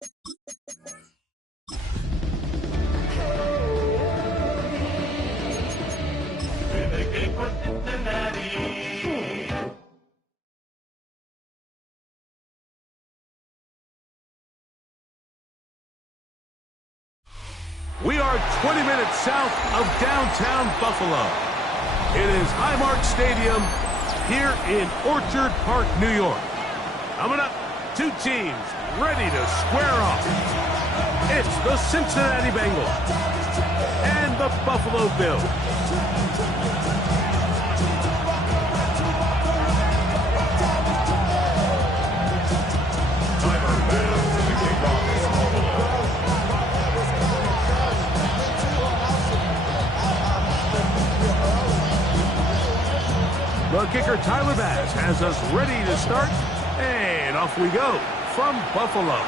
We are 20 minutes south of downtown Buffalo. It is Highmark Stadium here in Orchard Park, New York. Coming up, two teams ready to square off. It's the Cincinnati Bengals and the Buffalo Bills. The kicker, Tyler Bass, has us ready to start, and off we go from Buffalo.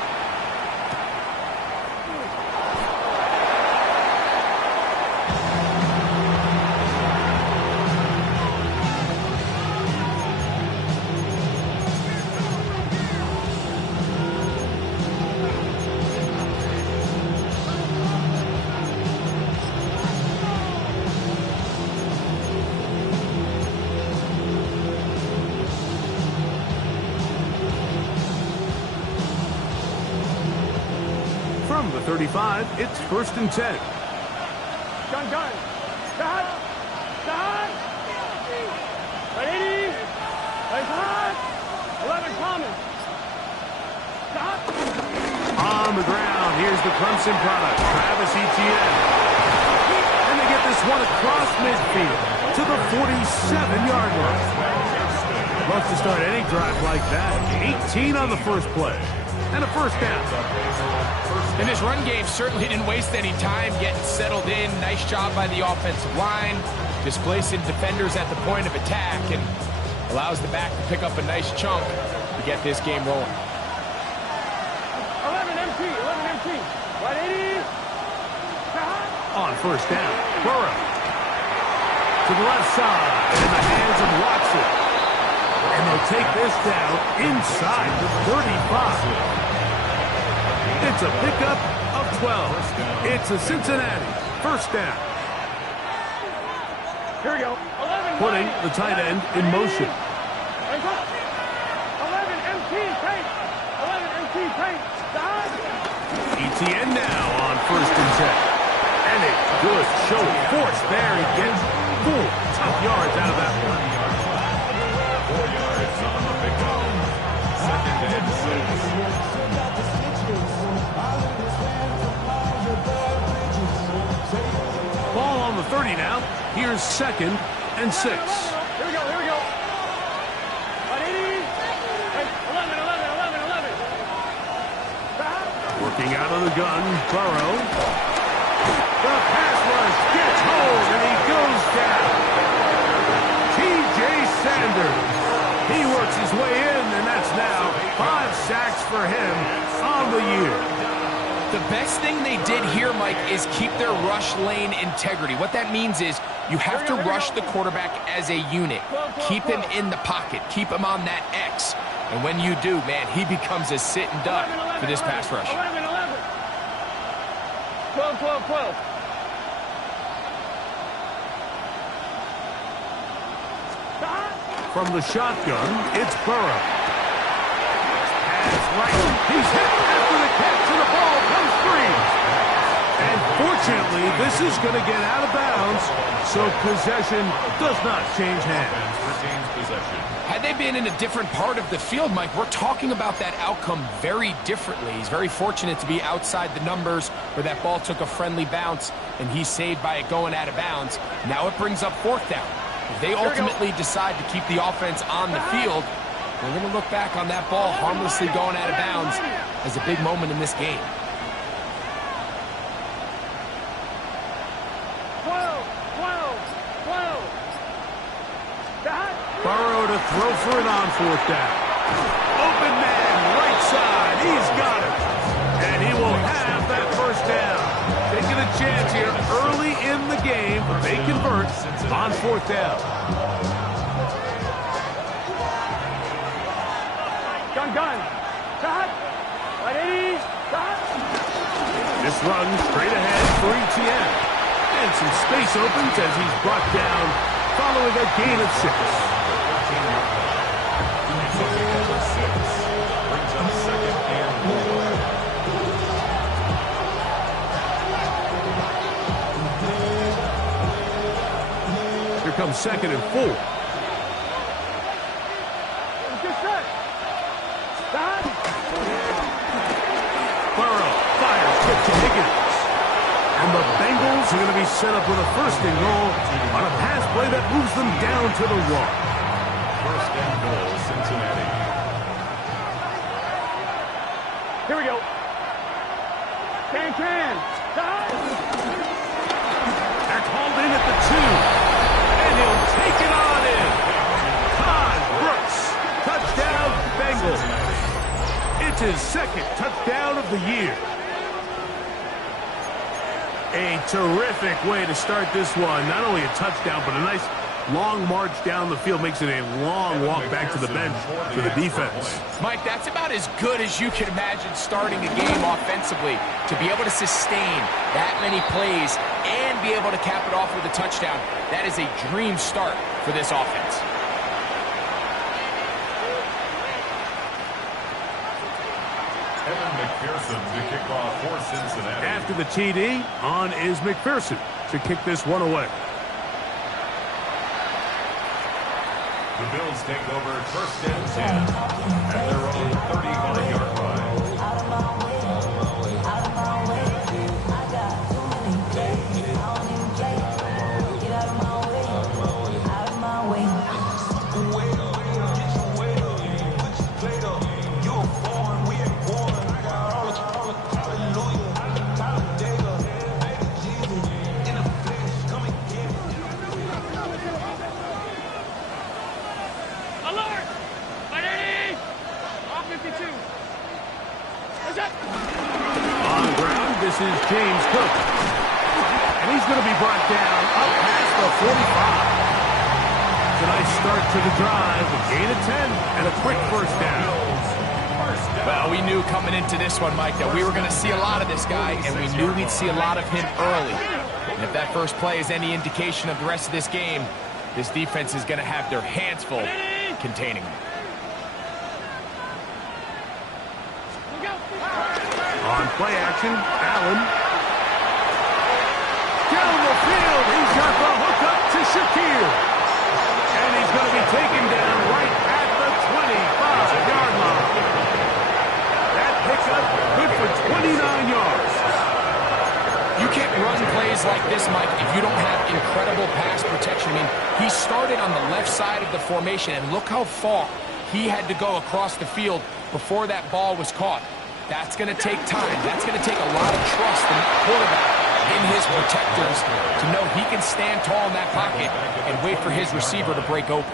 From the 35, it's 1st and 10. Gun. Start. Ready. Place hot. 11 common. Stop. On the ground, here's the Clemson product, Travis Etienne. And they get this one across midfield to the 47-yard line. Love to start any drive like that. 18 on the first play. And a first down. And this run game certainly didn't waste any time getting settled in. Nice job by the offensive line, displacing defenders at the point of attack, and allows the back to pick up a nice chunk to get this game rolling. 11 MT. 180. On first down, Burrow. To the left side, in the hands of Watson. And they'll take this down inside the 35. It's a pickup of 12. It's a Cincinnati first down. Here we go. 11. Putting the tight end in motion. 11 MT paint. 11 MT paint. Stop. Etienne now on 1st and 10. And a good show of force there. He gets 4 tough yards out of that one. 4 yards on the pickup. 2nd and 6. Ball on the 30 now. Here's 2nd and 6. Here we go. 180. 11. Stop. Working out of the gun, Burrow. The pass rush gets home, and he goes down. T.J. Sanders. He works his way in, and that's now 5 sacks for him on the year. The best thing they did here, Mike, is keep their rush lane integrity. What that means is you have to rush the quarterback as a unit. Keep him in the pocket. Keep him on that X. And when you do, man, he becomes a sit and duck for this pass rush. 11. 12. From the shotgun, it's Burrow. Pass right. He's hit after the catch, and the ball comes free. And fortunately, this is going to get out of bounds, so possession does not change hands. Retains possession. Had they been in a different part of the field, Mike, we're talking about that outcome very differently. He's very fortunate to be outside the numbers where that ball took a friendly bounce, and he's saved by it going out of bounds. Now it brings up 4th down. If they ultimately decide to keep the offense on the field, we're going to look back on that ball harmlessly going out of bounds as a big moment in this game. 12. Burrow to throw for it on 4th down. Open man, right side. He's got it. And he will have that first down. Taking a chance here early in the game. They convert on 4th down. Gun. Cut. Ready? Stop. This run straight ahead for ETN. And some space opens as he's brought down following a gain of 6. Number 6 brings up 2nd and 4. Here comes 2nd and 4. Good set. Stop. Burrow fires quick to Higgins. And the Bengals are going to be set up with a 1st and goal on a pass play that moves them down to the 1. 1st and goal, Cincinnati. Here we go. Can. Stop. They're called in at the 2. And he'll take it on in. Todd Brooks. Touchdown, Bengals. It's his 2nd touchdown of the year. A terrific way to start this one. Not only a touchdown, but a nice long march down the field. Makes it a long walk back to the bench for the defense. Mike, that's about as good as you can imagine starting a game offensively. To be able to sustain that many plays and be able to cap it off with a touchdown, that is a dream start for this offense. McPherson to kick off for Cincinnati. After the TD, on is McPherson to kick this one away. The Bills take over 1st and 10 at their own 35-yard line. Alert. Ready? All 52. What's up? On the ground, this is James Cook. And he's going to be brought down up past the 45. It's a nice start to the drive. A gain of 10 and a quick 1st down. Well, we knew coming into this one, Mike, that we were going to see a lot of this guy, and we knew we'd see a lot of him early. And if that first play is any indication of the rest of this game, this defense is going to have their hands full containing him. On play action, Allen. Down the field, he's got the hook up to Shakir. And he's going to be taken down right at the 25-yard line. That pickup good for 29 yards. You can't run plays like this, Mike, if you don't have incredible pass protection. I mean, he started on the left side of the formation, and look how far he had to go across the field before that ball was caught. That's going to take time. That's going to take a lot of trust in that quarterback, in his protectors, to know he can stand tall in that pocket and wait for his receiver to break open.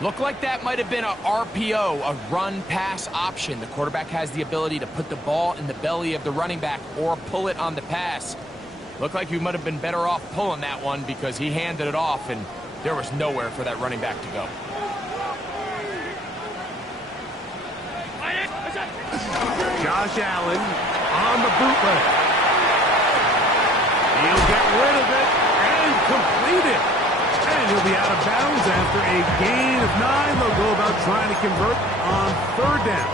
Looked like that might have been a RPO, a run-pass option. The quarterback has the ability to put the ball in the belly of the running back or pull it on the pass. Looked like he might have been better off pulling that one because he handed it off, and there was nowhere for that running back to go. Josh Allen on the bootleg. He'll get rid of it and complete it. And he'll be out of bounds after a gain of 9. They'll go about trying to convert on 3rd down.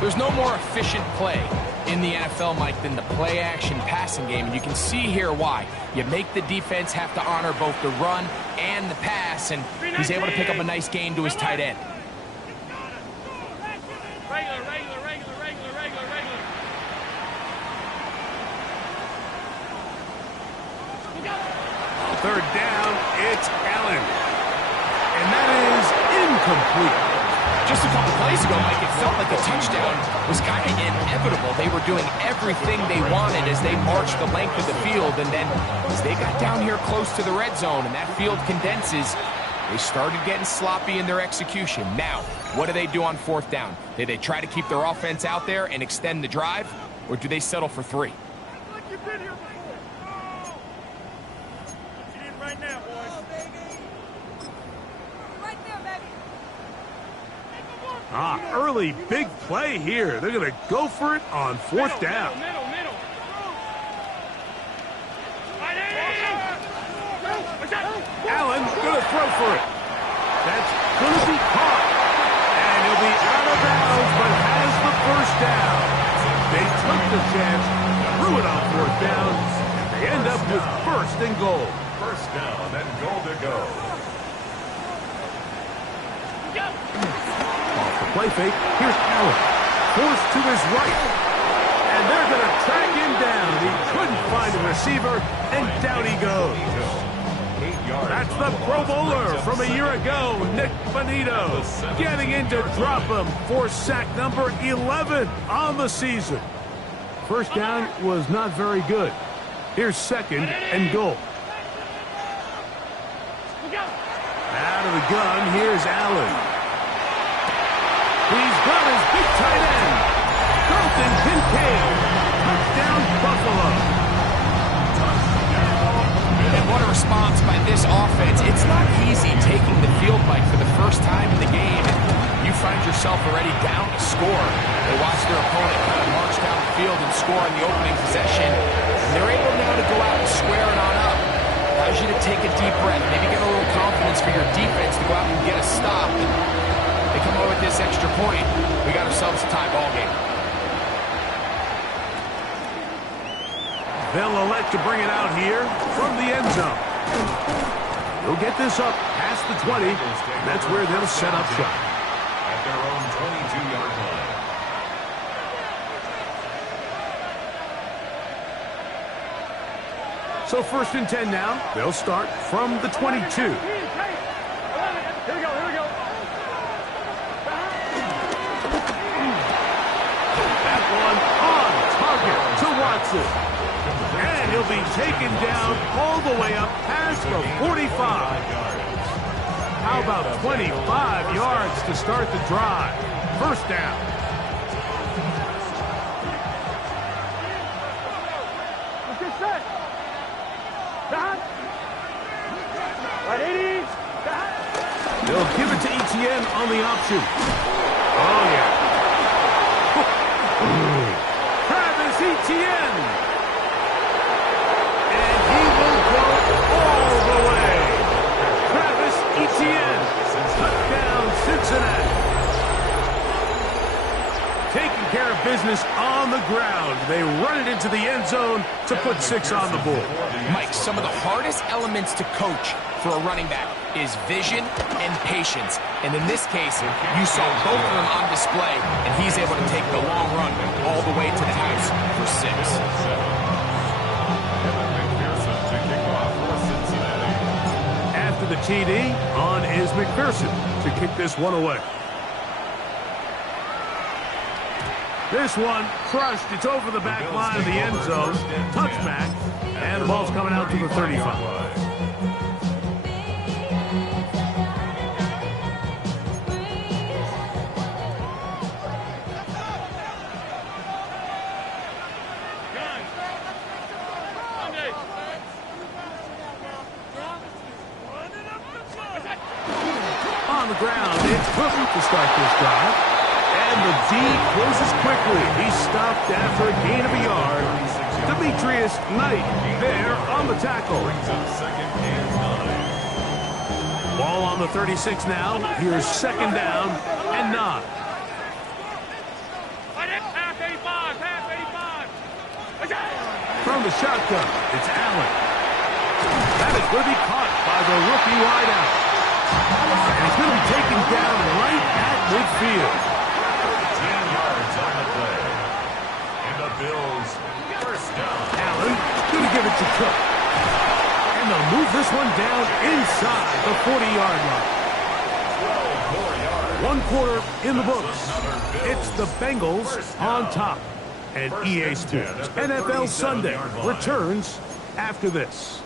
There's no more efficient play in the NFL, Mike, than the play-action passing game. And you can see here why. You make the defense have to honor both the run and the pass, and he's able to pick up a nice gain to his tight end. On 3rd down, it's Allen. And that is incomplete. Just a couple plays ago, Mike, it felt like the touchdown was kind of inevitable. They were doing everything they wanted as they marched the length of the field, and then as they got down here close to the red zone and that field condenses, they started getting sloppy in their execution. Now, what do they do on 4th down? Do they try to keep their offense out there and extend the drive, or do they settle for 3? Right now, boys. Right there, baby. Early big play here. They're going to go for it on fourth down. Middle. Allen going to throw for it. That's going to be caught. And he'll be out of bounds, but has the first down. They took the chance, threw it on fourth down, and they end up with first and goal. First down and goal to go. Off the play fake, here's Allen. Forced to his right. And they're going to track him down. He couldn't find a receiver, and down he goes. That's the Pro Bowler from a year ago, Nick Bonito, getting in to drop him for sack number 11 on the season. First down was not very good. Here's second and goal. Out of the gun, here's Allen. He's got his big tight end, Dalton Kincaid. Touchdown, Buffalo. And what a response by this offense. It's not easy taking the field, Mike, for the first time in the game. You find yourself already down to score. They watch their opponent kind of march down the field and score on the opening possession. And they're able now to go out and square it on up. Allows you to take a deep breath, maybe get a little confidence for your defense to go out and get a stop. And they come over with this extra point. We got ourselves a tie ball game. They'll elect to bring it out here from the end zone. They'll get this up past the 20. That's where they'll set up shop. At their own 22-yard line. So first and 10 now. They'll start from the 22. Here we go. That one on target to Watson. And he'll be taken down all the way up past the 45. How about 25 yards to start the drive? First down. Let's get set. Right, 80. They'll give it to Etienne on the option. Oh, yeah. Travis Etienne. And he will go all the way. Travis Etienne. Touchdown, Cincinnati. Taking care of business on the ground. They run it into the end zone to put 6 on the board. Mike, some of the hardest elements to coach for a running back is vision and patience. And in this case, you saw both of them on display, and he's able to take the long run all the way to the house for 6. After the TD, on is McPherson to kick this one away. This one crushed. It's over the back line of the end zone. Touchback. And the ball's coming out to the 35. On the ground, it's Cookie to start this drive. And the D closes quickly. He's stopped after a gain of a yard. Demetrius Knight there on the tackle. Ball on the 36 now. Here's second down and 9. From the shotgun, it's Allen. That is going to be caught by the rookie wideout. And he's going to be taken down right at midfield. 10 yards on the play. And the Bills first down. Allen going to give it to Cook. And they'll move this one down inside the 40-yard line. 1 quarter in the books. It's the Bengals on top. And EA Sports NFL Sunday returns after this.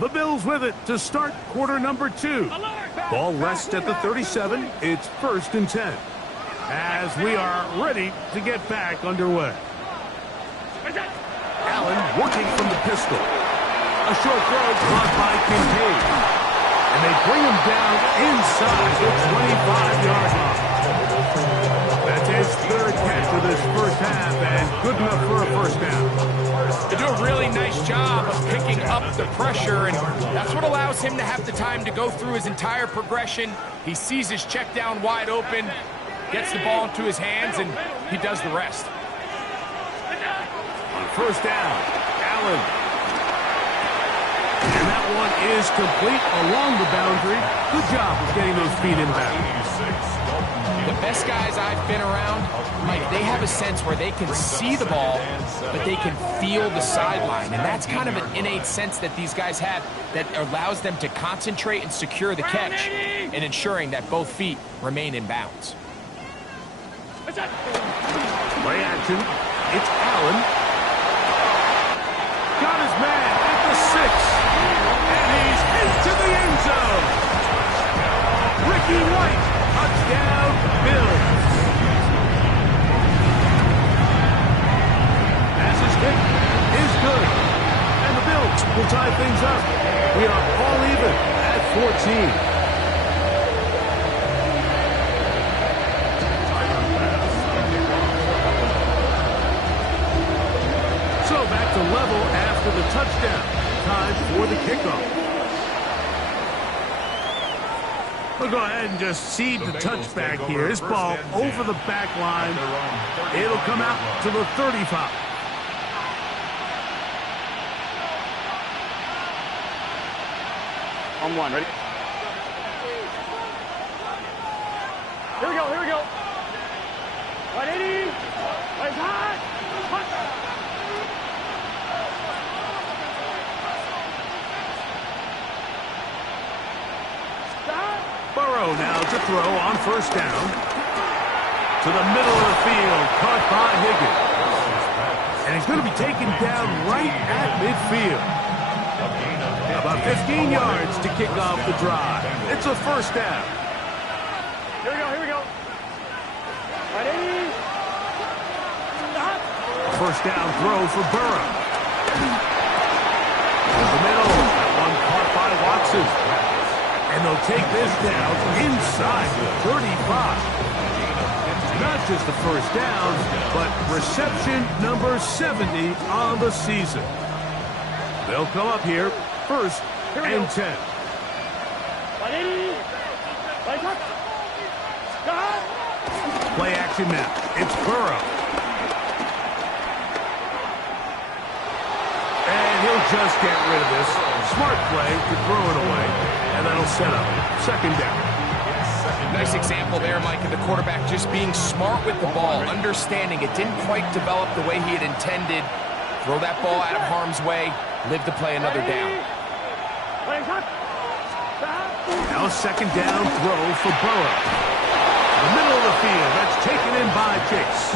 The Bills with it to start quarter number 2. Ball rests at the 37. It's first and 10. As we are ready to get back underway. Allen working from the pistol. A short throw caught by Kincaid. And they bring him down inside the 25-yard line. That's his third catch of this first half, and good enough for a first down. They do a really nice job of picking up the pressure, and that's what allows him to have the time to go through his entire progression. He sees his check down wide open, gets the ball into his hands, and he does the rest. On first down, Allen. And that one is complete along the boundary. Good job of getting those feet inbound. The best guys I've been around, Mike, they have a sense where they can see the ball, but they can feel the sideline. And that's kind of an innate sense that these guys have that allows them to concentrate and secure the catch and ensuring that both feet remain in bounds. Play action. It's Allen. Got his man at the 6. And he's into the end zone. Ricky White. Touchdown, Bills. Passes hit is good. And the Bills will tie things up. We are all even at 14. Level after the touchdown. Time for the kickoff. We'll go ahead and just seed the touchback here. This ball over the back line. It'll come out to the 35. On one, ready? Here we go, here we go. 180. Right hot. Hot. Burrow now to throw on first down. To the middle of the field, caught by Higgins. And he's going to be taken down right at midfield. About 15 yards to kick off the drive. It's a first down. Here we go, here we go. 180. Stop. First down throw for Burrow. To the middle, that one caught by Watson. And they'll take this down inside the 35. Not just the first down, but reception number 70 on the season. They'll come up here first and 10. 180. Right touch. Stop. Play action now. It's Burrow. And he'll just get rid of this. Smart play to throw it away. And that'll set up second down. Nice example there, Mike, of the quarterback just being smart with the ball, understanding it didn't quite develop the way he had intended. Throw that ball out of harm's way, live to play another down. Now a second down throw for Burrow. The middle of the field, that's taken in by Chase.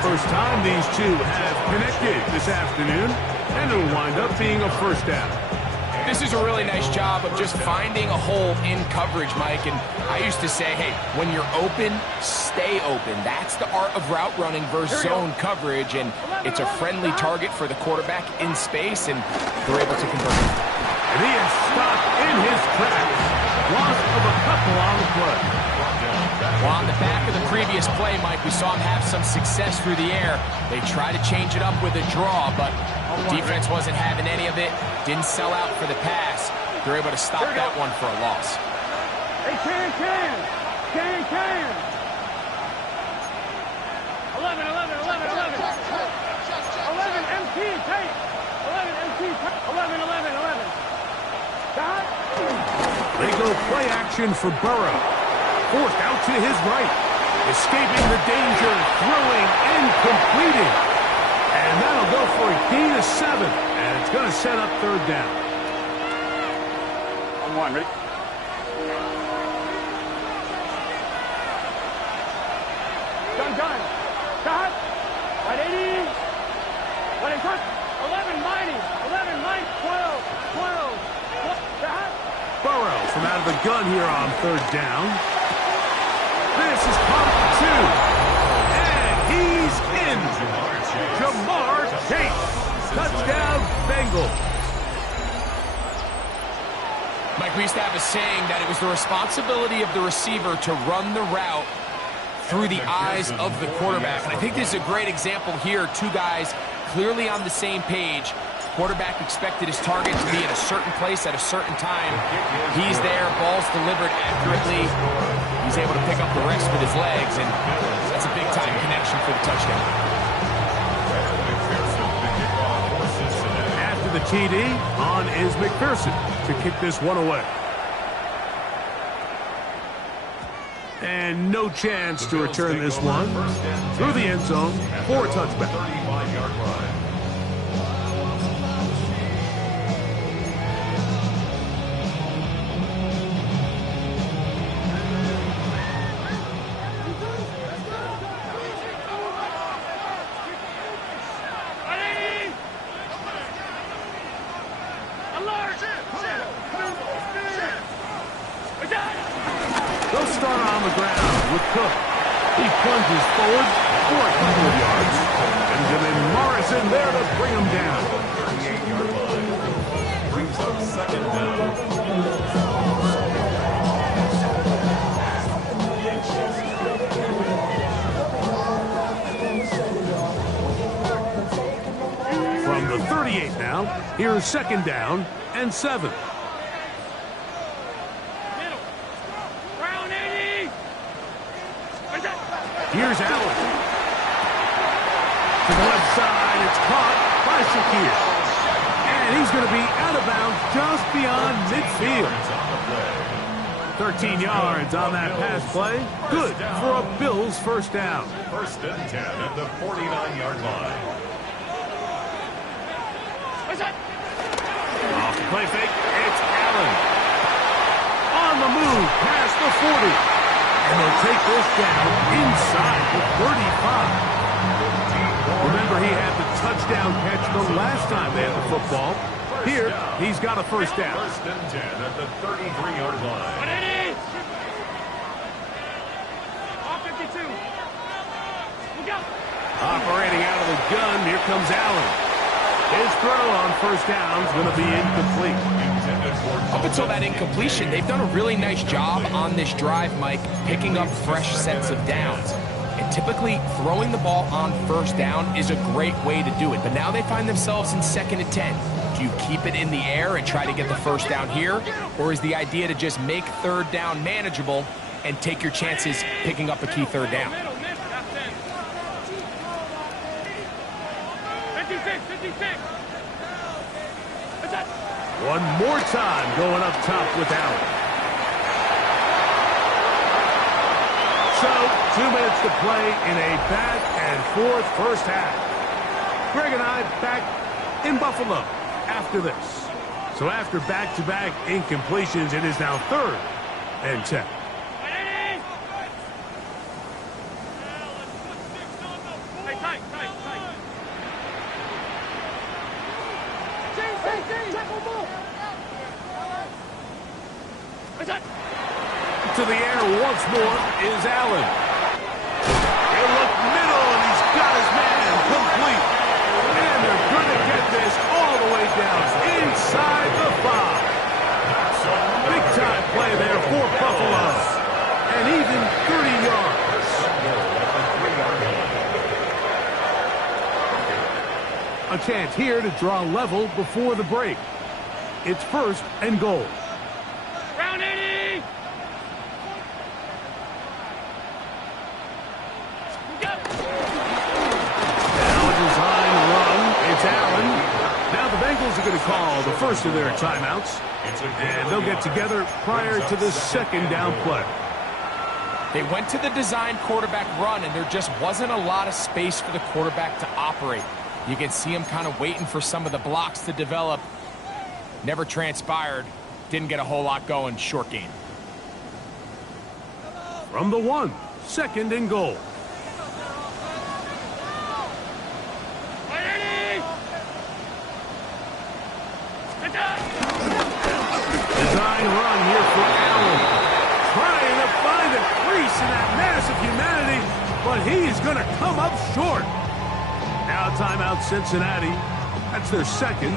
First time these two have connected this afternoon, and it'll wind up being a first down. This is a really nice job of just finding a hole in coverage, Mike. And I used to say, hey, when you're open, stay open. That's the art of route running versus zone coverage. And it's a friendly target for the quarterback in space, and they're able to convert it. And he is stopped in his tracks. Loss of a couple on the play. Well, on the back of the previous play, Mike, we saw him have some success through the air. They tried to change it up with a draw, but defense wasn't having any of it. Didn't sell out for the pass. They're able to stop that one for a loss. Hey, can. 11. 11 MT tape. 11 MT tape. 11. Stop. They go play action for Burrow. Forced out to his right. Escaping the danger, throwing and completing. And that'll go for a gain of 7. And it's going to set up third down. On one, ready? Done. Stop. 180. Let it touch. 11 mighty. 12. Stop. Burrow from out of the gun here on third down. This is caught 2. And he's in. Jamar Chase. Touchdown, Bengals. Mike, we used to have a saying that it was the responsibility of the receiver to run the route through the eyes of the quarterback. And I think this is a great example here. Two guys clearly on the same page. Quarterback expected his target to be at a certain place at a certain time. He's there, ball's delivered accurately. He's able to pick up the rest with his legs, and that's a big-time connection for the touchdown. After the TD, on is McPherson to kick this one away. And no chance to return this one through the end zone for a touchback. 35-yard line. They'll start on the ground with Cook. He plunges forward for a couple of yards. Benjamin Morrison there to bring him down. 38-yard line. Brings up second down. From the 38 now, here's second down and 7. Here's Allen. To the left side, it's caught by Shakir. And he's going to be out of bounds just beyond midfield. 13 yards on that pass play. Good for a Bills first down. First and 10 at the 49-yard line. Off the play fake, it's Allen. On the move, past the 40. And they'll take this down inside the 35. Remember, he had the touchdown catch the last time they had the football. Here, he's got a first down. First and 10 at the 33-yard line. Operating out of the gun, here comes Allen. His throw on first down is going to be incomplete. Up until that incompletion, they've done a really nice job on this drive, Mike, picking up fresh sets of downs. And typically, throwing the ball on first down is a great way to do it. But now they find themselves in 2nd and 10. Do you keep it in the air and try to get the first down here? Or is the idea to just make third down manageable and take your chances picking up a key third down? 56. One more time going up top with Allen. So, 2 minutes to play in a back-and-forth first half. Greg and I back in Buffalo after this. So after back-to-back incompletions, it is now 3rd and 10. To the air once more is Allen. He'll look middle, and he's got his man complete. And they're going to get this all the way down inside the 5. Big-time play there for Buffalo. And even 30 yards. A chance here to draw level before the break. It's 1st and goal. Round 80. It's Allen. Now the Bengals are going to call the first of their timeouts. And they'll get together prior to the second down play. They went to the design quarterback run, and there just wasn't a lot of space for the quarterback to operate. You can see him kind of waiting for some of the blocks to develop. Never transpired. Didn't get a whole lot going. Short game. From the 1, 2nd and goal. Design run here for Allen. Trying to find a crease in that mass of humanity, but he's going to come up short. Now timeout Cincinnati. That's their second.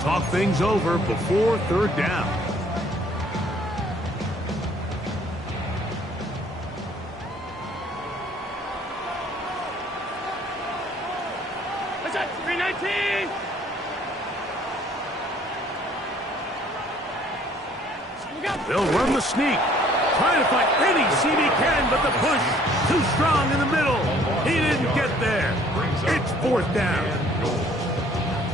Talk things over before 3rd down. 319. They'll run the sneak. Trying to find any seam he can, but the push too strong in the middle. He didn't get there. It's fourth down.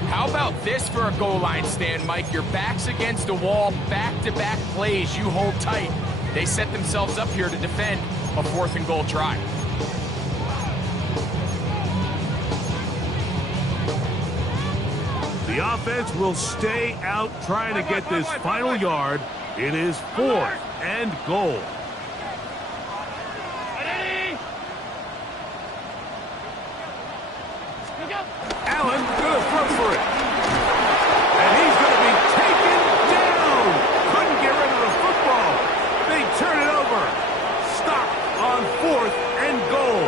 How about this for a goal line stand, Mike? Your back's against the wall, back-to-back plays. You hold tight. They set themselves up here to defend a 4th and goal try. The offense will stay out trying to get this final yard. It is 4th and goal. Allen gonna throw for it. And he's gonna be taken down. Couldn't get rid of the football. They turn it over. Stop on 4th and goal.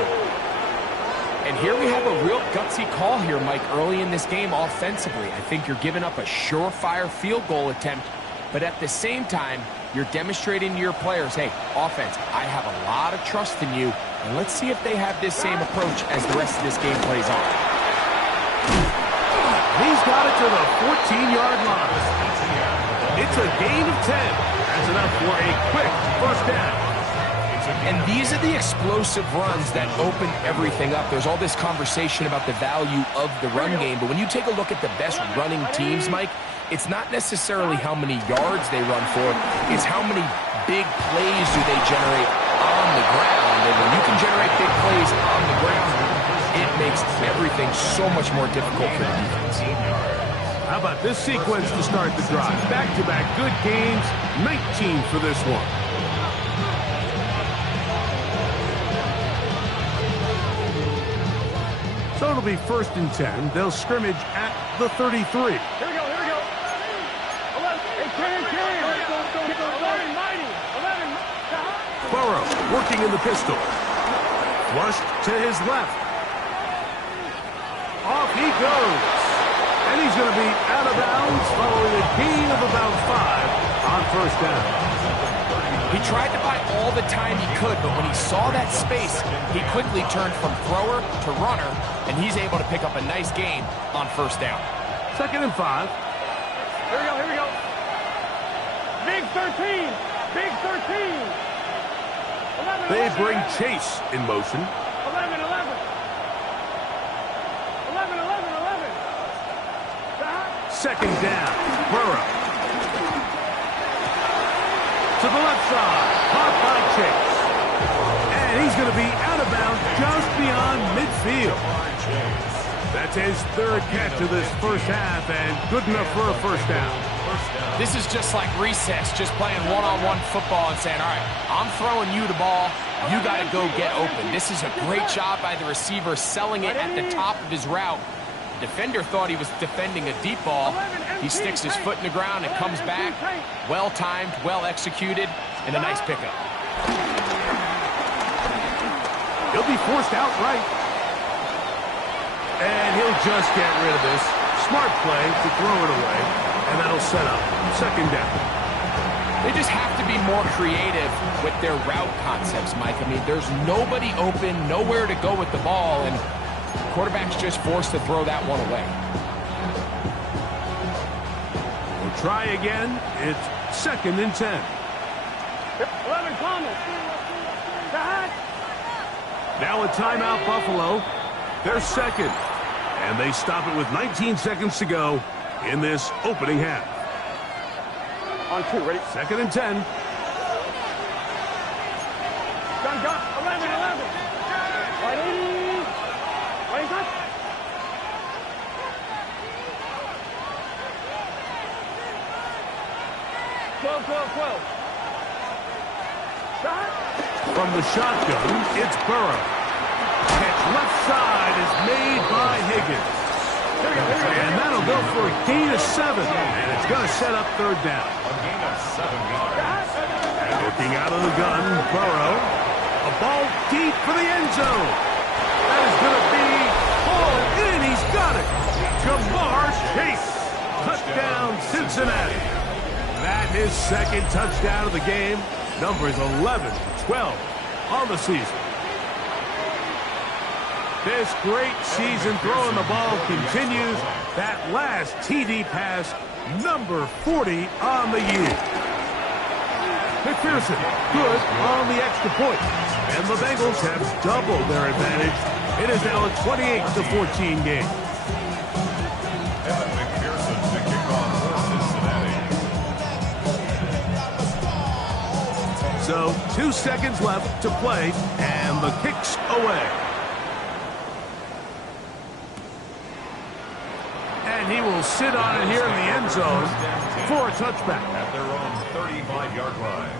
And here we have a real gutsy call here, Mike, early in this game offensively. I think you're giving up a surefire field goal attempt, but at the same time, you're demonstrating to your players, hey, offense, I have a lot of trust in you, and let's see if they have this same approach as the rest of this game plays on. He's got it to the 14-yard line. It's a gain of 10. That's enough for a quick first down. And these are the explosive runs that open everything up. There's all this conversation about the value of the run game, but when you take a look at the best running teams, Mike, it's not necessarily how many yards they run for, it's how many big plays do they generate on the ground. And when you can generate big plays on the ground, it makes everything so much more difficult for the defense. How about this sequence to start the drive? Back-to-back good games, 19 for this one. So it'll be 1st and 10. They'll scrimmage at the 33. Here we go, here we go. 11, 11. Burrow working in the pistol. Flushed to his left. Off he goes. And he's going to be out of bounds following a gain of about 5 on 1st down. He tried to buy all the time he could, but when he saw that space, he quickly turned from thrower to runner, and he's able to pick up a nice gain on 1st down. 2nd and 5. Here we go, here we go. Big 13. Big 13. 11, They 11, bring 11. Chase in motion. 11, 11. 11, 11, 11. 2nd down. Burrow. To the left side. Caught by Chase. And he's going to be out of bounds just beyond midfield. That's his 3rd catch of this first half and good enough for a 1st down. This is just like recess, just playing one-on-one football and saying, all right, I'm throwing you the ball. You got to go get open. This is a great job by the receiver selling it at the top of his route. The defender thought he was defending a deep ball. He sticks his foot in the ground and comes back. Well-timed, well-executed, and a nice pickup. He'll be forced outright. And he'll just get rid of this. Smart play to throw it away. And that'll set up 2nd down. They just have to be more creative with their route concepts, Mike. I mean, there's nobody open, nowhere to go with the ball, and the quarterback's just forced to throw that one away. We'll try again. It's 2nd and 10. 11, Thomas. Now a timeout, Buffalo. They're 2nd. And they stop it with 19 seconds to go in this opening half. On 2, ready? 2nd and 10. Gun, 11, 11. Ready? Ready, touch. 12, 12, 12. Shot. From the shotgun, it's Burrow. Catch left side is made by Higgins. And that'll go for a gain of 7. And it's going to set up 3rd down. A gain of 7 yards. And looking out of the gun, Burrow. A ball deep for the end zone. That is going to be hauled in. He's got it. Jamar Chase. Touchdown, Cincinnati. That is 2nd touchdown of the game. Numbers 11-12 on the season. This great season throwing the ball continues. That last TD pass, number 40 on the year. McPherson, good on the extra point. And the Bengals have doubled their advantage. It is now a 28-14 game. McPherson to kick off for Cincinnati. So 2 seconds left to play, and the kick's away. And he will sit on it here in the end zone for a touchback. At their own 35-yard line.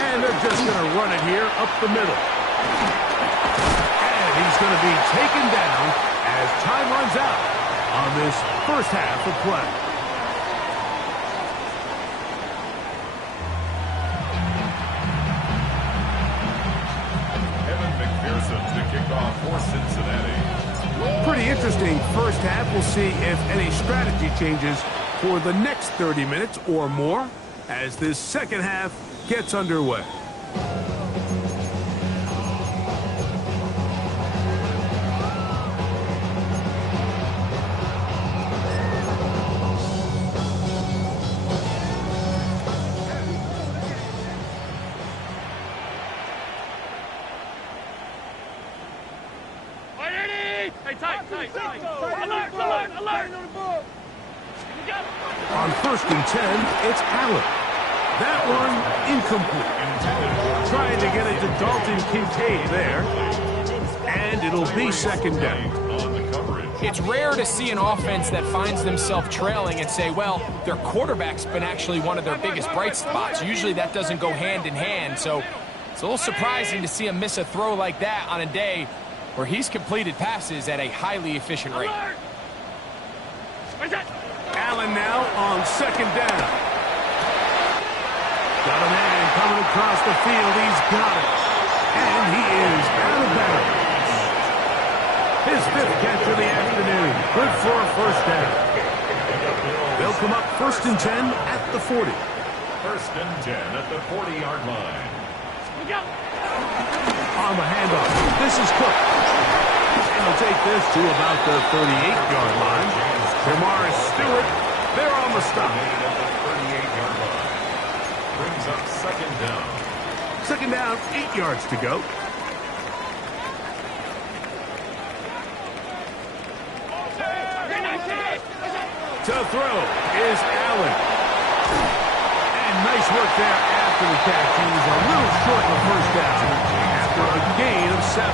And they're just going to run it here up the middle. And he's going to be taken down as time runs out on this first half of play. McPherson to kick off for Cincinnati. Pretty interesting first half. We'll see if any strategy changes for the next 30 minutes or more as this second half gets underway. On 1st and 10, it's Allen. That one incomplete. Trying to get it to Dalton Kincaid there. And it'll be second down. It's rare to see an offense that finds themselves trailing and say, well, their quarterback's been actually one of their biggest bright spots. Usually that doesn't go hand in hand. So it's a little surprising to see him miss a throw like that on a day where he's completed passes at a highly efficient rate. Allen now on second down. Got a man coming across the field. He's got it. And he is out of bounds. His 5th catch of the afternoon. Good for a first down. They'll come up 1st and 10 at the 40. 1st and 10 at the 40-yard line. On the handoff. This is Cook. And he'll take this to about the 38-yard line. Demar Stewart, they're on the stop. Made at the 38-yard line. Brings up second down. Second down, 8 yards to go. To throw is Allen. And nice work there after the catch. He was a little short of the first down after a gain of 7.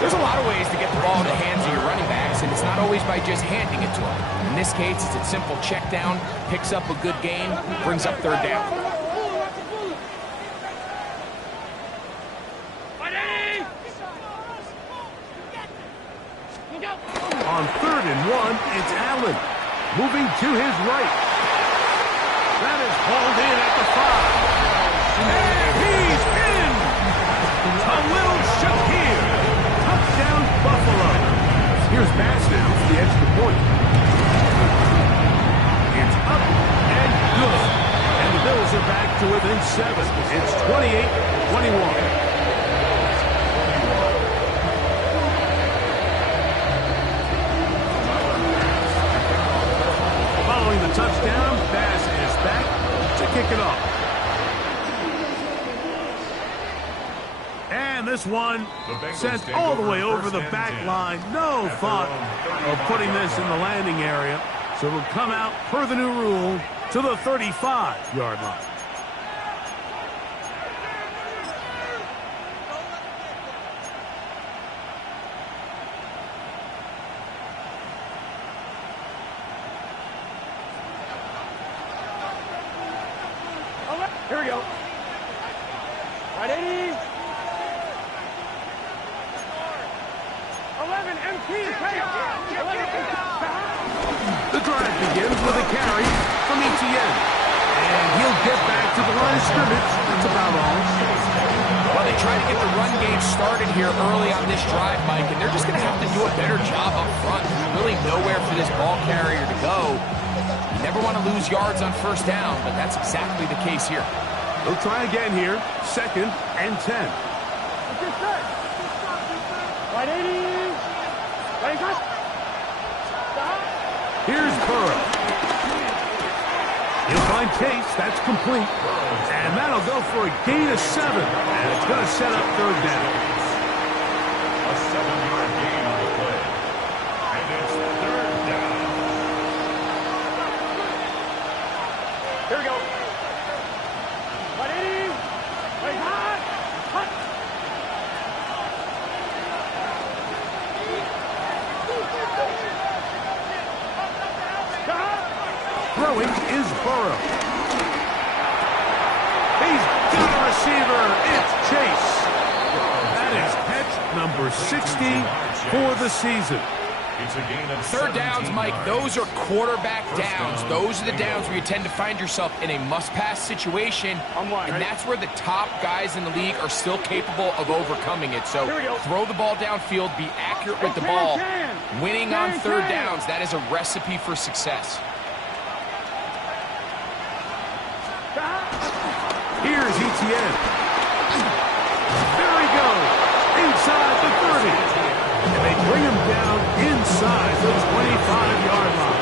There's a lot of ways to get the ball in the hands of your running backs, and it's not always by just handing it to them. In this case, it's a simple check down, picks up a good gain, brings up 3rd down. On 3rd and 1, it's Allen. Moving to his right. That is hauled in at the 5. And he's in! Khalil Shakir. Touchdown, Buffalo. Here's Bass now for the extra point. It's up and good. And the Bills are back to within 7. It's 28-21. Following the touchdown, Bass is back to kick it off. And this one sent all the way over the back line. No thought of putting this in the landing area. So it'll come out per the new rule to the 35-yard line. Here we go. Right, 80. 11 MP. The drive begins with a carry from ETN. And he'll get back to the line of scrimmage. That's about all. Well, they try to get the run game started here early on this drive, Mike, and they're just going to have to do a better job up front. There's really nowhere for this ball carrier to go. You never want to lose yards on first down, but that's exactly the case here. They'll try again here. 2nd and 10. Right 80. Right cut. Stop. Here's Burrow. He'll find Chase. That's complete. And that'll go for a gain of 7. And it's going to set up 3rd down. A 7-yard gain on the play. And it's 3rd down. Here we go. Right 80. Right hot. Hot. Throwing is Burrow. He's got a receiver. It's Chase. That is catch number 60 for the season. It's a gain of 3rd downs, 17 Mike, yards. those are quarterback downs. Those are the downs where you tend to find yourself in a must-pass situation, and that's where the top guys in the league are still capable of overcoming it. So throw the ball downfield, be accurate with the ball. Winning on 3rd downs, that is a recipe for success. Here's ETN. There he goes. Inside the 30. And they bring him down inside the 25-yard line.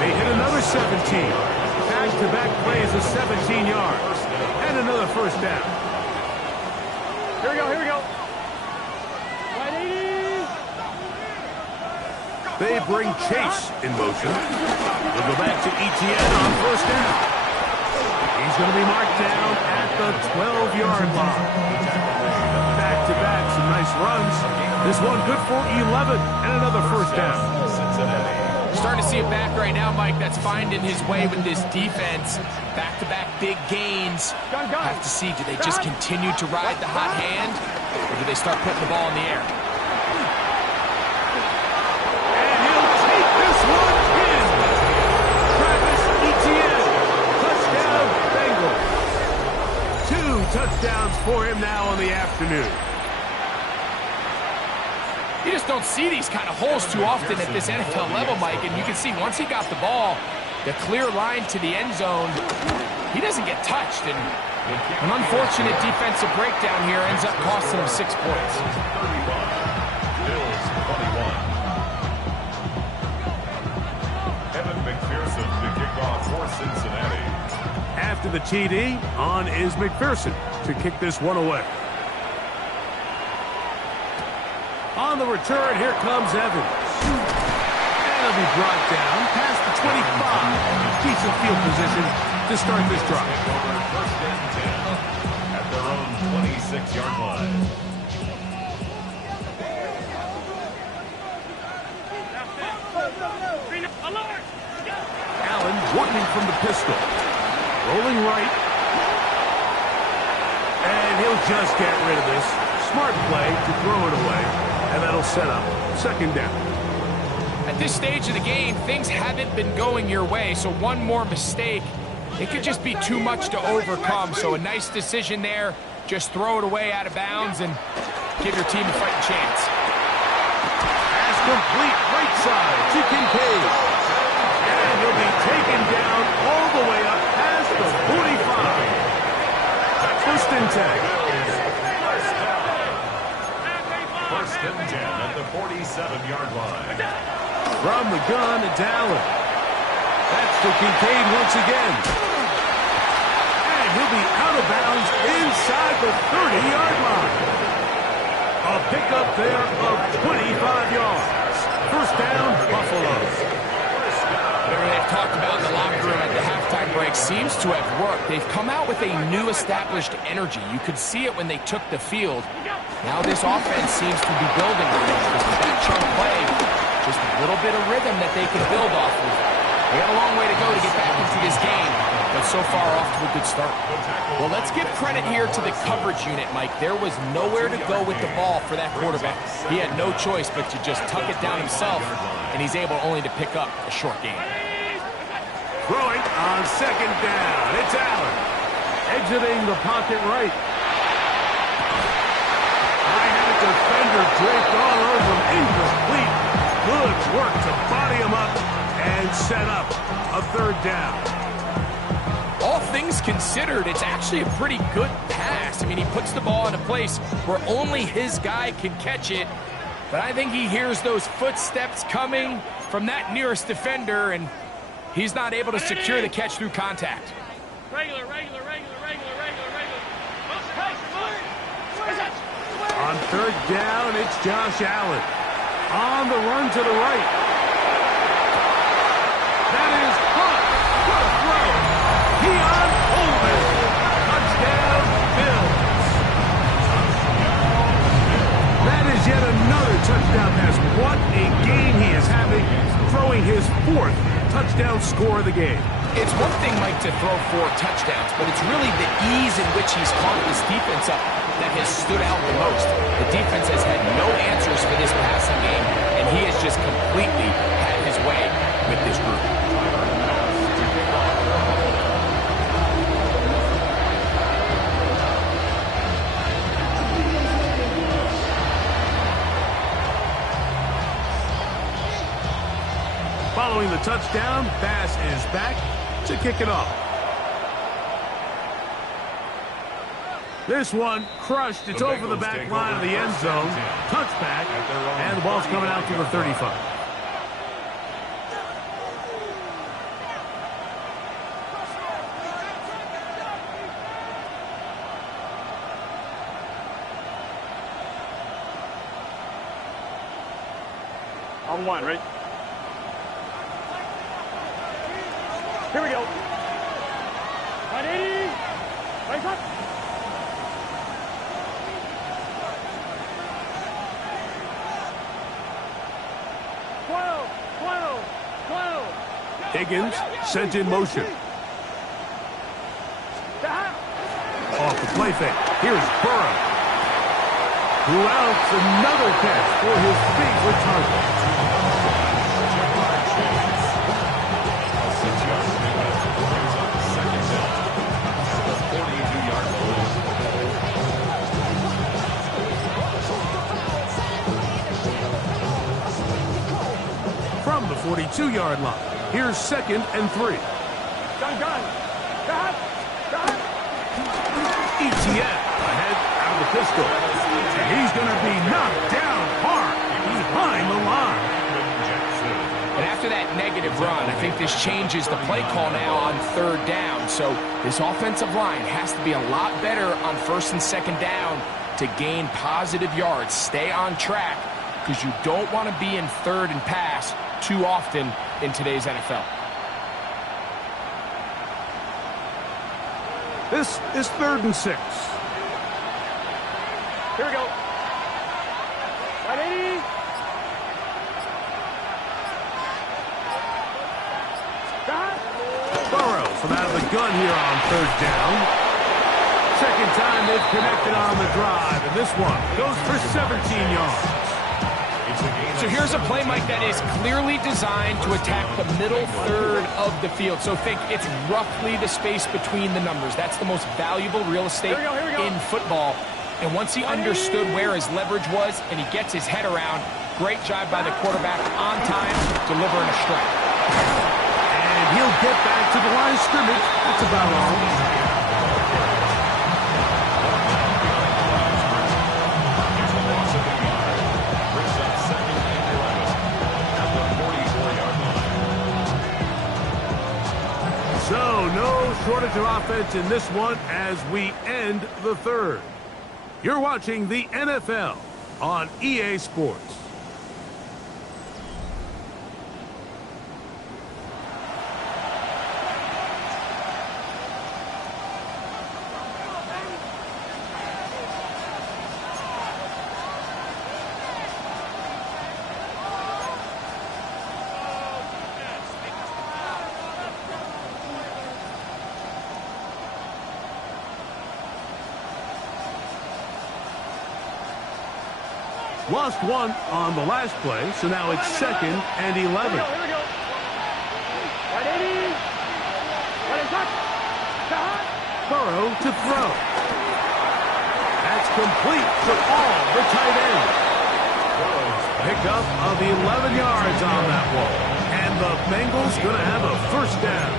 They hit another 17. Back-to-back plays of 17 yards. And another 1st down. Here we go. Here we go. Right 80. They bring Chase in motion. They'll go back to ETN on 1st down. He's going to be marked down at the 12-yard line. Back-to-back, some nice runs. This one good for 11 and another 1st down. Starting to see it back right now, Mike, that's finding his way with this defense. Back-to-back big gains. Have to see, do they just continue to ride the hot hand, or do they start putting the ball in the air? And he'll take this one in. Travis Etienne. Touchdown, Bengals. 2 touchdowns for him now on the afternoon. You just don't see these kind of holes too often at this NFL level, Mike, and you can see once he got the ball, the clear line to the end zone, he doesn't get touched, and an unfortunate defensive breakdown here ends up costing him 6 points. Bills 21. Evan McPherson to kick off for Cincinnati. After the TD, on is McPherson to kick this one away. On the return, here comes Evans. And he'll be brought down past the 25. Decent field position to start this drive. Over 1st and 10 at their own 26-yard line. Allen working from the pistol. Rolling right. And he'll just get rid of this. Smart play to throw it away. And that'll set up 2nd down. At this stage of the game, things haven't been going your way, so one more mistake, it could just be too much to overcome. So a nice decision there. Just throw it away out of bounds and give your team a fighting chance. Pass complete right side to Kincaid. And he'll be taken down all the way up past the 45. 1st and 10. 1st and 10 at the 47-yard line. From the gun, it's Allen. That's to Kincaid once again. And he'll be out of bounds inside the 30-yard line. A pickup there of 25 yards. 1st down, Buffalo. Whatever they've talked about in the locker room at the halftime break seems to have worked. They've come out with a new established energy. You could see it when they took the field. Now this offense seems to be building on it. With that chunk play, just a little bit of rhythm that they can build off of. They got a long way to go to get back into this game, but so far off to a good start. Well, let's give credit here to the coverage unit, Mike. There was nowhere to go with the ball for that quarterback. He had no choice but to just tuck it down himself, and he's able only to pick up a short gain. Throwing on second down. It's Allen. Exiting the pocket right. I had a defender draped all over him. Incomplete. Good work to body him up and set up a third down. All things considered, it's actually a pretty good pass. I mean, he puts the ball in a place where only his guy can catch it. But I think he hears those footsteps coming from that nearest defender, and he's not able to secure the catch through contact. Regular. On third down, it's Josh Allen. On the run to the right. That is caught. Good throw. Keon Coleman. Touchdown, Bills. That is yet another touchdown pass. What a game he is having, throwing his fourth touchdown score of the game. It's one thing, Mike, to throw 4 touchdowns, but it's really the ease in which he's caught this defense up that has stood out the most. The defense has had no answers for this passing game, and he has just completely had his way with this group. Following the touchdown, Bass is back to kick it off. This one crushed. It's over the back line of the end zone. Touchback, and the ball's coming out to the 35. On one, right? Here we go. 180. Right up. Higgins sent in motion. Off the play fake. Here's Burrow. Who else? Another catch for his favorite target. From the 42-yard line. Here's 2nd and 3. Gun. Got it. ETN ahead out of the pistol. And he's going to be knocked down hard behind the line. And after that negative run, I think this changes the play call now on 3rd down. So this offensive line has to be a lot better on 1st and 2nd down to gain positive yards. Stay on track, because you don't want to be in 3rd and pass too often in today's NFL. This is 3rd and 6. Here we go. 180. Burrow from out of the gun here on 3rd down. Second time they've connected on the drive, and this one goes for 17 yards. So here's a play, Mike, that is clearly designed to attack the middle 3rd of the field. So think it's roughly the space between the numbers. That's the most valuable real estate Here we go. in football. And once he understood where his leverage was and he gets his head around, great job by the quarterback on time, delivering a strike. And he'll get back to the line of scrimmage. That's about all. So, no shortage of offense in this one as we end the 3rd. You're watching the NFL on EA Sports. Lost one on the last play, so now it's 2nd and 11. Here we go. 180. Burrow to throw. That's complete to all the tight ends. Pickup of 11 yards on that one. And the Bengals going to have a first down.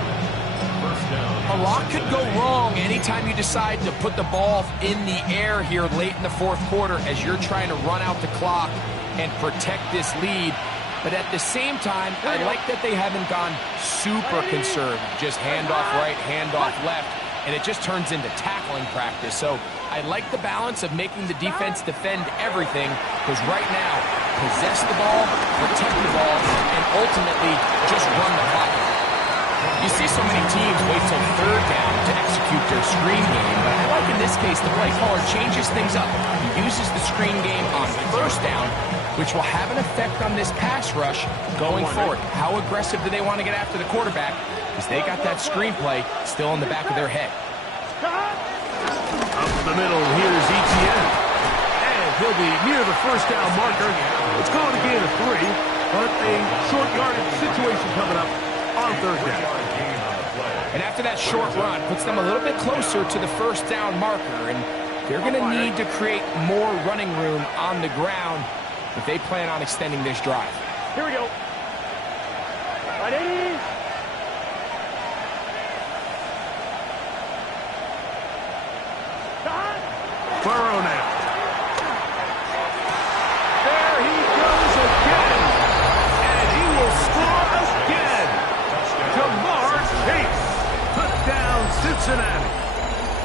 A lot could go wrong anytime you decide to put the ball in the air here late in the fourth quarter as you're trying to run out the clock and protect this lead. But at the same time, I like that they haven't gone super conservative. Just handoff right, handoff left, and it just turns into tackling practice. So I like the balance of making the defense defend everything, because right now, possess the ball, protect the ball, and ultimately just run the clock. You see so many teams wait till third down to execute their screen game, but I like in this case the play caller changes things up. He uses the screen game on first down, which will have an effect on this pass rush going forward. How aggressive do they want to get after the quarterback? Because they got that screenplay still in the back of their head. Up the middle, here's Etienne. And he'll be near the first down marker. Let's call it a gain of 3, but a short yardage situation coming up on third down. And after that short run, puts them a little bit closer to the first down marker, and they're going to need to create more running room on the ground if they plan on extending this drive. Here we go. Ready? Burrow now. There he goes again. And he will score again. Jamar Chase. Touchdown, Cincinnati.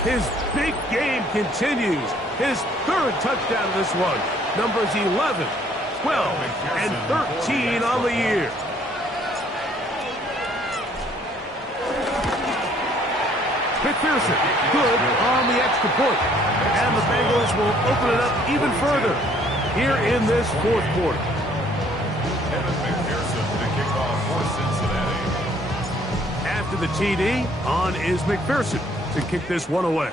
His big game continues. His third touchdown of this one. Numbers 11, 12, and 13 on the year. McPherson, good on the extra point. And the Bengals will open it up even further here in this fourth quarter. Kevin McPherson, the kickoff for Cincinnati. After the TD, on is McPherson to kick this one away.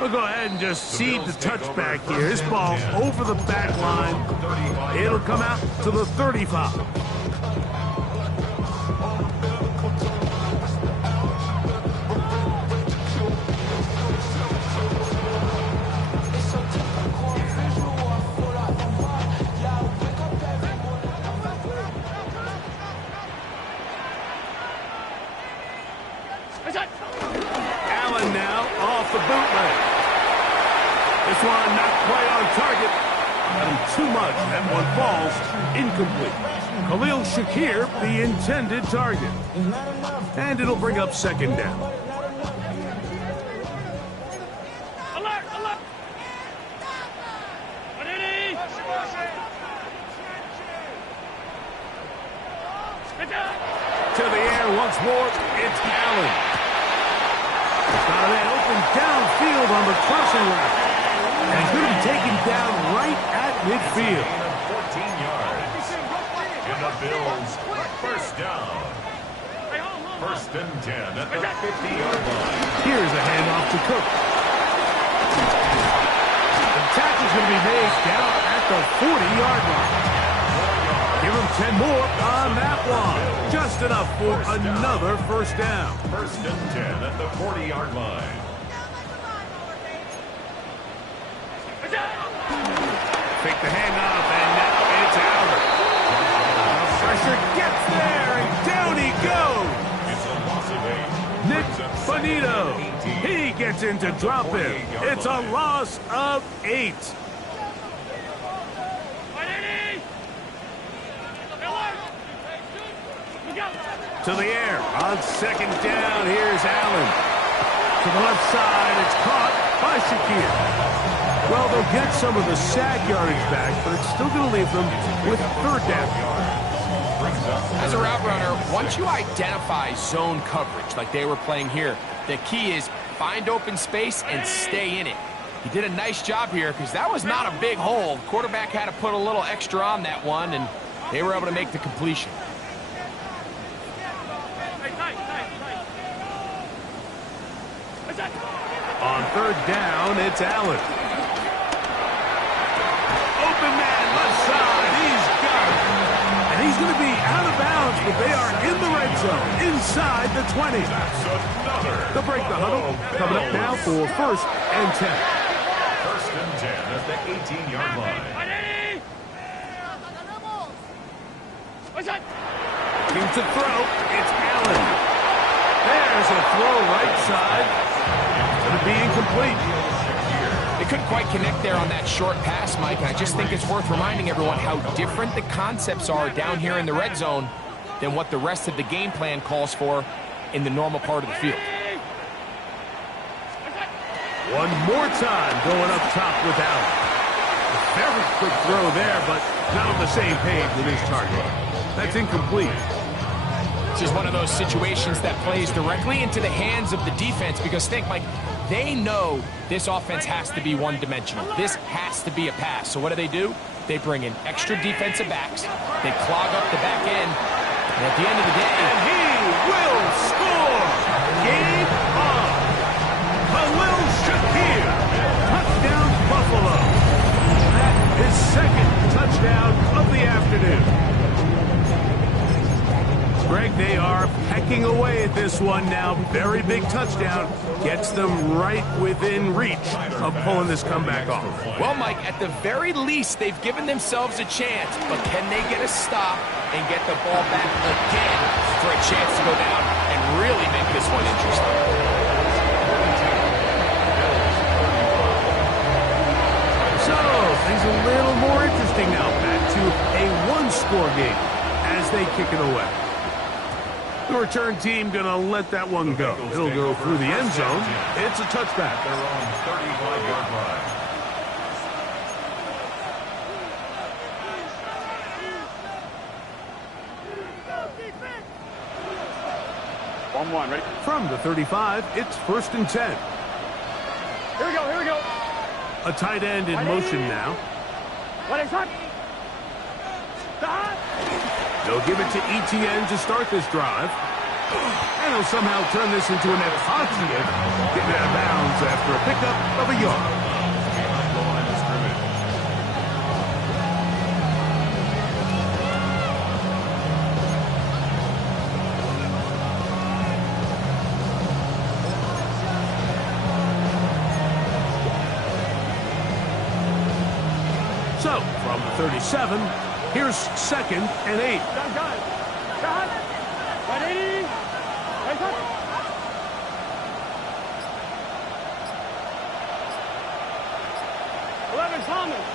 We'll go ahead and just cede the touchback here. This ball over the back line. It'll come out to the 35. Allen now off the bootleg. This one not quite on target. Got him too much. That one falls incomplete. Khalil Shakir, the intended target. And it'll bring up second down. Alert! Alert! Ready? To the air once more. It's Allen. Got a man open downfield on the crossing route. And he's going to be taken down right at midfield. 14 yards. And the Bills, first down. First and 10 at the 50-yard line. Here's a handoff to Cook. The tackle's going to be made down at the 40-yard line. Give him 10 more on that one. Just enough for another first down. First and 10 at the 40-yard line. Fake the handoff, and now it's Allen. Pressure gets there, and down he goes. It's a loss of 8. Nick Bonito. He gets in to drop it. It's a loss of 8. To the air on second down. Here's Allen. To the left side. It's caught by Shakir. Well, they'll get some of the sack yardage back, but it's still going to leave them with third down. As a route runner, once you identify zone coverage like they were playing here, the key is find open space and stay in it. He did a nice job here because that was not a big hole. The quarterback had to put a little extra on that one, and they were able to make the completion. On third down, it's Allen. Open man, left side. He's got it. And he's going to be out of bounds bounds, but they are in the red zone, inside the 20. That's another. They'll break the huddle. Coming up now for 1st and 10. 1st and 10 at the 18-yard line. Looking to throw. It's Allen. There's a throw right side. Going to be incomplete. They couldn't quite connect there on that short pass, Mike, and I just think it's worth reminding everyone how different the concepts are down here in the red zone than what the rest of the game plan calls for in the normal part of the field. One more time going up top with Allen. A very quick throw there, but not on the same page with his target. That's incomplete. This is one of those situations that plays directly into the hands of the defense because think, Mike, they know this offense has to be one-dimensional. This has to be a pass. So what do? They bring in extra defensive backs. They clog up the back end. And at the end of the day... And he will score! Game on! Khalil Shakir! Touchdown, Buffalo! That is 2nd touchdown of the afternoon. Greg, they are pecking away at this one now. Very big touchdown. Gets them right within reach of pulling this comeback off. Well, Mike, at the very least, they've given themselves a chance. But can they get a stop and get the ball back again for a chance to go down and really make this one interesting? So, things a little more interesting now. Back to a one-score game as they kick it away. The return team going to let that one go. It'll go through the end zone. It's a touchback. Their own 35-yard line. One, ready? From the 35, it's 1st and 10. Here we go. A tight end in motion now. What is that? They'll give it to ETN to start this drive. And they'll somehow turn this into an Ephachian, getting out of bounds after a pickup of a yard. So, from the 37, here's 2nd and 8. Got. Ready? Right up. Thomas.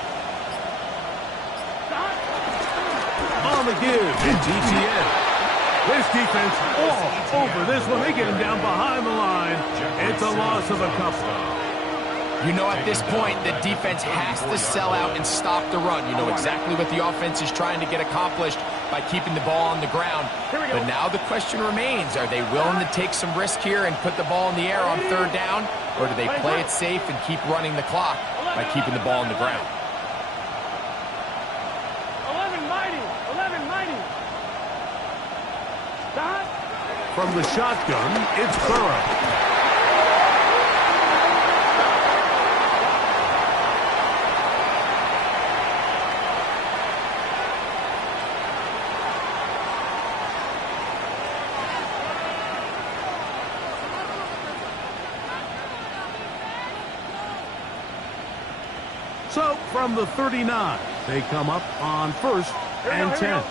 On the give, it's ETN. This defense all over this one. They get him down behind the line. It's a loss of a couple. You know, at this point, the defense has to sell out and stop the run. You know exactly what the offense is trying to get accomplished by keeping the ball on the ground. But now the question remains, are they willing to take some risk here and put the ball in the air on 3rd down? Or do they play it safe and keep running the clock by keeping the ball on the ground? 11 mighty. From the shotgun, it's Burrow. So, from the 39, they come up on 1st and 10.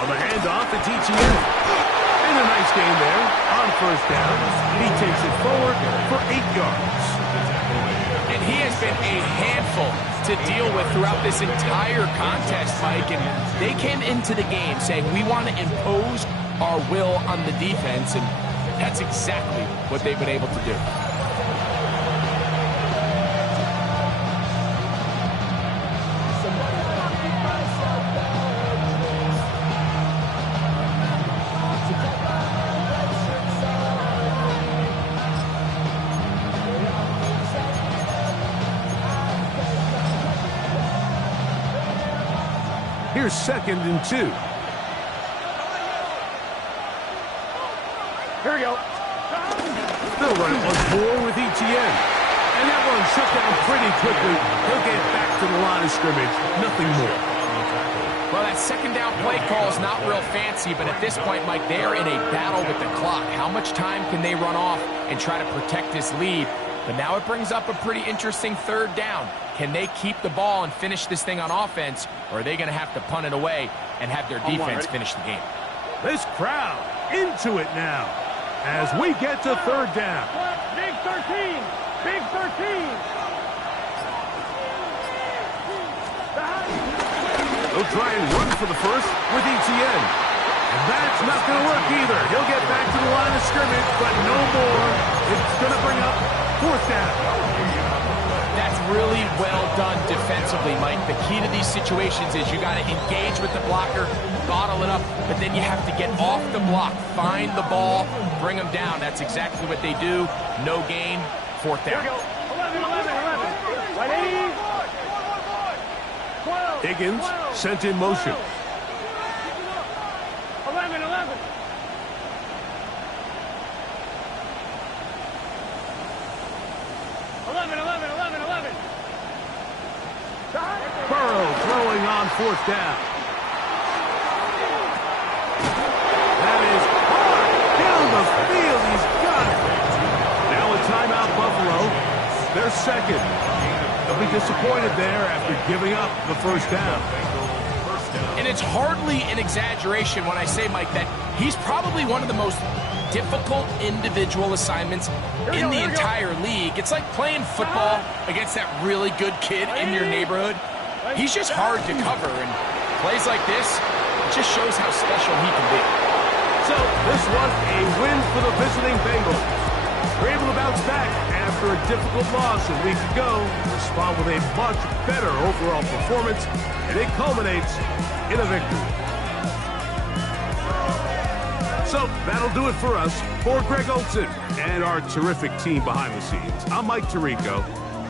On the handoff, it's ETN. And a nice game there on 1st down. He takes it forward for 8 yards. And he has been a handful to deal with throughout this entire contest, Mike. And they came into the game saying, we want to impose our will on the defense. And that's exactly what they've been able to do. Here's 2nd and 2. Here we go. They'll run it once more with ETN. And that one shut down pretty quickly. He'll get back to the line of scrimmage, nothing more. Well, that second down play call is not real fancy, but at this point, Mike, they are in a battle with the clock. How much time can they run off and try to protect this lead? But now it brings up a pretty interesting third down. Can they keep the ball and finish this thing on offense, or are they going to have to punt it away and have their defense finish the game? This crowd into it now as we get to third down. Big 13. Big 13. They'll try and run for the first with ETN. And that's not going to work either. He'll get back to the line of scrimmage, but no more. It's going to bring up fourth down. That's really well done defensively, Mike. The key to these situations is you got to engage with the blocker, bottle it up, but then you have to get off the block, find the ball, bring them down. That's exactly what they do. No gain, fourth down. Here we go. 11, 11, 11. Ready? 12. Higgins 12. sent in motion. 11, 11. Burrow throwing on fourth down. That is hard down the field. He's got it. Now a timeout, Buffalo. They're second. They'll be disappointed there after giving up the first down. And it's hardly an exaggeration when I say, Mike, that he's probably one of the most difficult individual assignments in the entire league. It's like playing football against that really good kid in your neighborhood. He's just hard to cover, and plays like this, it just shows how special he can be. So this was a win for the visiting Bengals. They're able to bounce back after a difficult loss a week ago, respond with a much better overall performance, and it culminates in a victory. So that'll do it for us. For Greg Olson and our terrific team behind the scenes, I'm Mike Tirico.